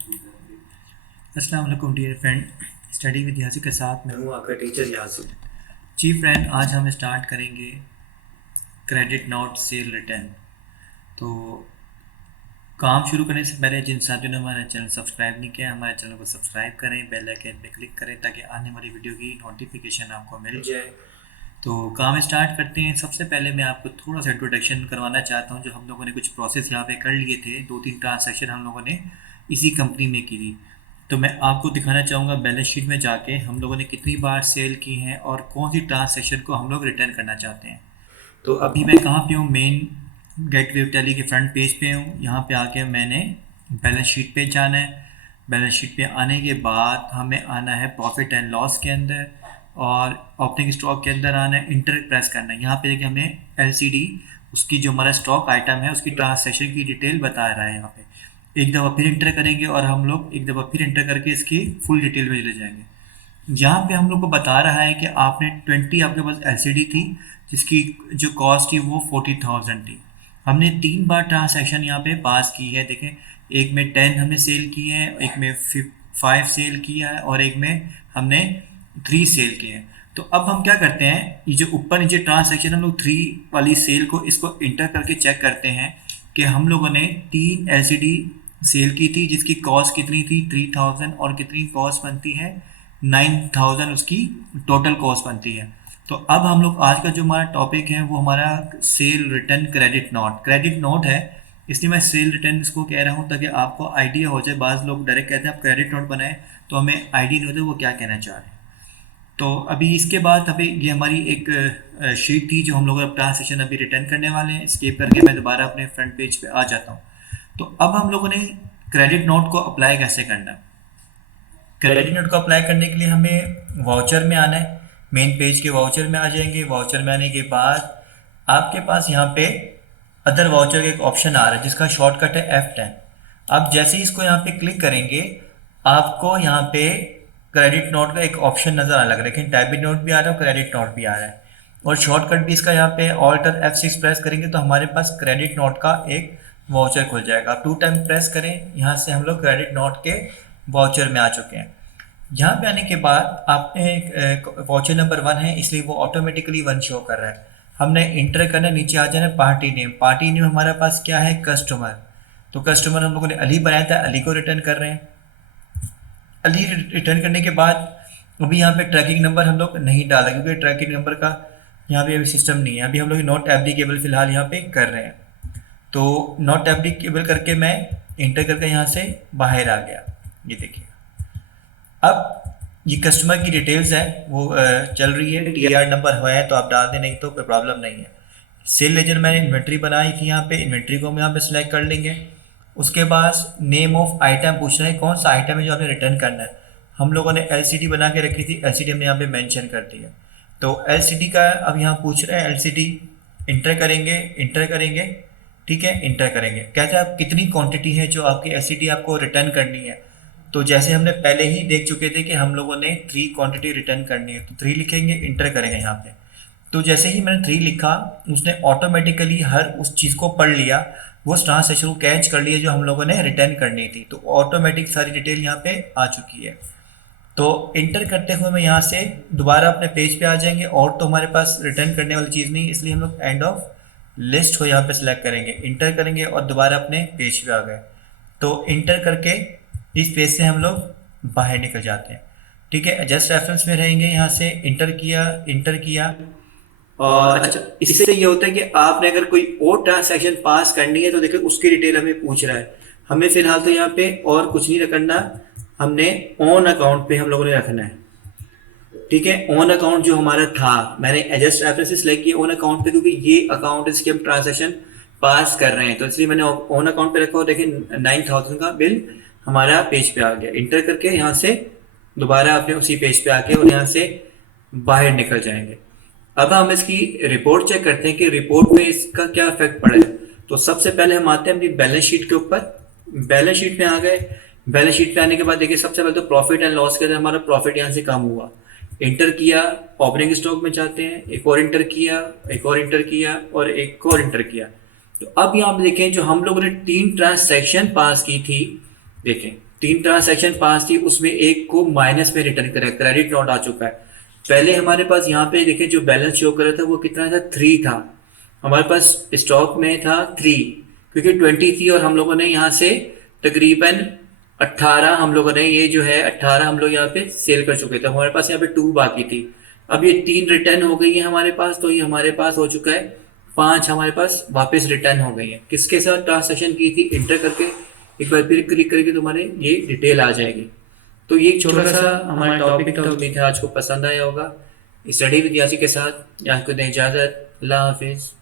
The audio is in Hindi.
अस्सलाम वालेकुम dear friend. Study with Yasir के साथ मैं हूँ आपका टीचर यासिर। जी फ्रेंड, आज हम स्टार्ट करेंगे क्रेडिट नोट सेल रिटर्न। तो काम शुरू करने से पहले जिन साथियों ने हमारा चैनल सब्सक्राइब नहीं किया, हमारे चैनल को सब्सक्राइब करें, बेल आइकन पे क्लिक करें ताकि आने वाली वीडियो की नोटिफिकेशन आपको मिल जाए। तो काम स्टार्ट करते हैं। सबसे पहले मैं आपको थोड़ा सा इंट्रोडक्शन करवाना चाहता हूँ। जो हम लोगों ने कुछ प्रोसेस यहाँ पे कर लिए थे, 2-3 ट्रांसैक्शन हम लोगों ने इसी कंपनी में की थी। तो मैं आपको दिखाना चाहूँगा बैलेंस शीट में जाके हम लोगों ने कितनी बार सेल की हैं और कौन सी ट्रांसैक्शन को हम लोग रिटर्न करना चाहते हैं। तो अभी मैं कहाँ पे हूँ, मेन गेट वेब टैली के फ्रंट पेज पे हूँ। यहाँ पे आके मैंने बैलेंस शीट पे जाना है। बैलेंस शीट पे आने के बाद हमें आना है प्रॉफिट एंड लॉस के अंदर और ओपनिंग स्टॉक के अंदर आना है, इंटर प्रेस करना है। यहाँ पे देखिए हमें एलसीडी, उसकी जो हमारा स्टॉक आइटम है उसकी ट्रांसैक्शन की डिटेल बता रहा है। यहाँ पे एक दफ़ा फिर इंटर करेंगे और हम लोग एक दफ़ा फिर इंटर करके इसकी फुल डिटेल में चले जाएंगे। यहाँ पे हम लोग को बता रहा है कि आपने 20 आपके पास एलसीडी थी जिसकी जो कॉस्ट थी वो 40,000 थी। हमने 3 बार ट्रांसैक्शन यहाँ पे पास की है। देखें, एक में 10 हमने सेल की है, एक में 5 सेल किया है और एक में हमने 3 सेल किए हैं। तो अब हम क्या करते हैं, ये जो ऊपर नीचे ट्रांसैक्शन हम लोग 3 वाली सेल को इसको इंटर करके चेक करते हैं कि हम लोगों ने 3 एलसीडी सेल की थी जिसकी कॉस्ट कितनी थी 3000 और कितनी कॉस्ट बनती है 9000, उसकी टोटल कॉस्ट बनती है। तो अब हम लोग आज का जो हमारा टॉपिक है वो हमारा सेल रिटर्न क्रेडिट नोट है। इसलिए मैं सेल रिटर्न इसको कह रहा हूँ ताकि आपको आइडिया हो जाए। बाज़ लोग डायरेक्ट कहते हैं आप क्रेडिट नोट बनाएं, तो हमें आइडिया नहीं होता वो क्या कहना चाह रहे हैं। तो अभी इसके बाद अभी ये हमारी एक शीट थी जो हम लोग अब ट्रांसैक्शन अभी रिटर्न करने वाले हैं। स्केप करके मैं दोबारा अपने फ्रंट पेज पे आ जाता हूँ। तो अब हम लोगों ने क्रेडिट नोट को अप्लाई कैसे करना है। क्रेडिट नोट को अप्लाई करने के लिए हमें वाउचर में आना है। मेन पेज के वाउचर में आ जाएंगे। वाउचर में आने के बाद आपके पास यहाँ पे अदर वाउचर का एक ऑप्शन आ रहा है जिसका शॉर्टकट है F10। आप जैसे ही इसको यहाँ पे क्लिक करेंगे आपको यहाँ पे क्रेडिट नोट का एक ऑप्शन नज़र आने लग रहा है। लेकिन डेबिट नोट भी आ रहा है, क्रेडिट नोट भी आ रहा है और शॉर्टकट भी इसका यहाँ पे ऑल्टर F6 प्रेस करेंगे तो हमारे पास क्रेडिट नोट का एक वाउचर खुल जाएगा। आप 2 टाइम प्रेस करें, यहाँ से हम लोग क्रेडिट नोट के वाउचर में आ चुके हैं। यहाँ पे आने के बाद आपने वाउचर नंबर 1 है इसलिए वो ऑटोमेटिकली 1 शो कर रहा है। हमने इंटर करना, नीचे आ जाना पार्टी नेम। पार्टी नेम हमारे पास क्या है, कस्टमर। तो कस्टमर हम लोगों ने अली बनाया था, अली को रिटर्न कर रहे हैं। अली रिटर्न करने के बाद अभी यहाँ पे ट्रैकिंग नंबर हम लोग नहीं डाला क्योंकि ट्रैकिंग नंबर का यहाँ पे अभी सिस्टम नहीं है। अभी हम लोग नॉट एप्लीकेबल फिलहाल यहाँ पे कर रहे हैं। तो नॉट एप्लीकेबल करके मैं इंटर करके यहाँ से बाहर आ गया। ये देखिए अब ये कस्टमर की डिटेल्स है वो चल रही है। टीआर नंबर है तो आप डाल दें, नहीं तो कोई प्रॉब्लम नहीं है। सेल लेजर मैंने इन्वेंट्री बनाई थी, यहाँ पे इन्वेंट्री को हम यहाँ पे सिलेक्ट कर लेंगे। उसके बाद नेम ऑफ आइटम पूछ रहे हैं कौन सा आइटम है जो आपने रिटर्न करना है। हम लोगों ने एलसीडी बना के रखी थी, एलसीडी हमने यहाँ पे मेंशन कर दी है। तो एलसीडी का अब यहाँ पूछ रहे हैं, एलसीडी इंटर करेंगे ठीक है, इंटर करेंगे। कहते हैं आप कितनी क्वांटिटी है जो आपकी एलसीडी आपको रिटर्न करनी है। तो जैसे हमने पहले ही देख चुके थे कि हम लोगों ने 3 क्वांटिटी रिटर्न करनी है, तो 3 लिखेंगे, इंटर करेंगे यहाँ पे। तो जैसे ही मैंने 3 लिखा उसने ऑटोमेटिकली हर उस चीज़ को पढ़ लिया, वो ट्रांसैक्शन को कैच कर लिया जो हम लोगों ने रिटर्न करनी थी। तो ऑटोमेटिक सारी डिटेल यहाँ पे आ चुकी है। तो इंटर करते हुए मैं यहाँ से दोबारा अपने पेज पे आ जाएंगे और तो हमारे पास रिटर्न करने वाली चीज़ नहीं, इसलिए हम लोग एंड ऑफ लिस्ट को यहाँ पे सिलेक्ट करेंगे, इंटर करेंगे और दोबारा अपने पेज पे आ गए। तो इंटर करके इस पेज से हम लोग बाहर निकल जाते हैं। ठीक है, जस्ट रेफरेंस में रहेंगे, यहाँ से इंटर किया। और अच्छा, इससे ये होता है कि आपने अगर कोई और ट्रांसैक्शन पास करनी है तो देखिए उसकी डिटेल हमें पूछ रहा है। हमें फिलहाल तो यहाँ पे और कुछ नहीं रखना, हमने ऑन अकाउंट पे हम लोगों ने रखना है। ठीक है, ऑन अकाउंट जो हमारा था, मैंने एडजस्ट रेफरेंस सिलेक्ट किया ऑन अकाउंट पे क्योंकि ये अकाउंट इसके हम ट्रांसैक्शन पास कर रहे हैं, तो इसलिए मैंने ऑन अकाउंट पे रखा। और देखिए 9000 का बिल हमारा पेज पे आ गया। इंटर करके यहाँ से दोबारा अपने उसी पेज पे आके और यहाँ से बाहर निकल जाएंगे। अब हम इसकी रिपोर्ट चेक करते हैं कि रिपोर्ट में इसका क्या इफेक्ट पड़ा है। तो सबसे पहले हम आते हैं अपनी बैलेंस शीट के ऊपर। बैलेंस शीट में आ गए। बैलेंस शीट पे आने के बाद देखिए सबसे पहले तो प्रॉफिट एंड लॉस के अंदर हमारा प्रॉफिट यहाँ से कम हुआ। इंटर किया, ओपनिंग स्टॉक में जाते हैं, एक और इंटर किया, एक और इंटर किया और एक और इंटर किया। तो अब यहाँ पे देखें जो हम लोगों ने 3 ट्रांसैक्शन पास की थी देखें 3 ट्रांसैक्शन पास थी, उसमें एक को माइनस में रिटर्न करा, क्रेडिट नोट आ चुका है। पहले हमारे पास यहाँ पे देखें जो बैलेंस शो कर रहा था वो कितना था, 3 था। हमारे पास स्टॉक में था 3, क्योंकि 20 थी और हम लोगों ने यहाँ से तकरीबन 18, हम लोगों ने ये जो है 18 हम लोग यहाँ पे सेल कर चुके थे। हमारे पास यहाँ पे 2 बाकी थी। अब ये 3 रिटर्न हो गई है हमारे पास, तो ये हमारे पास हो चुका है 5 हमारे पास वापस रिटर्न हो गई है। किसके साथ ट्रांसैक्शन की थी, इंटर करके एक बार फिर क्लिक करके तुम्हारे ये डिटेल आ जाएगी। तो ये एक छोटा सा हमारा टॉपिक था, उम्मीद है आज को पसंद आया होगा। स्टडी विद यासी के साथ यहाँ को दें इजाज़त। अल्लाह हाफिज़।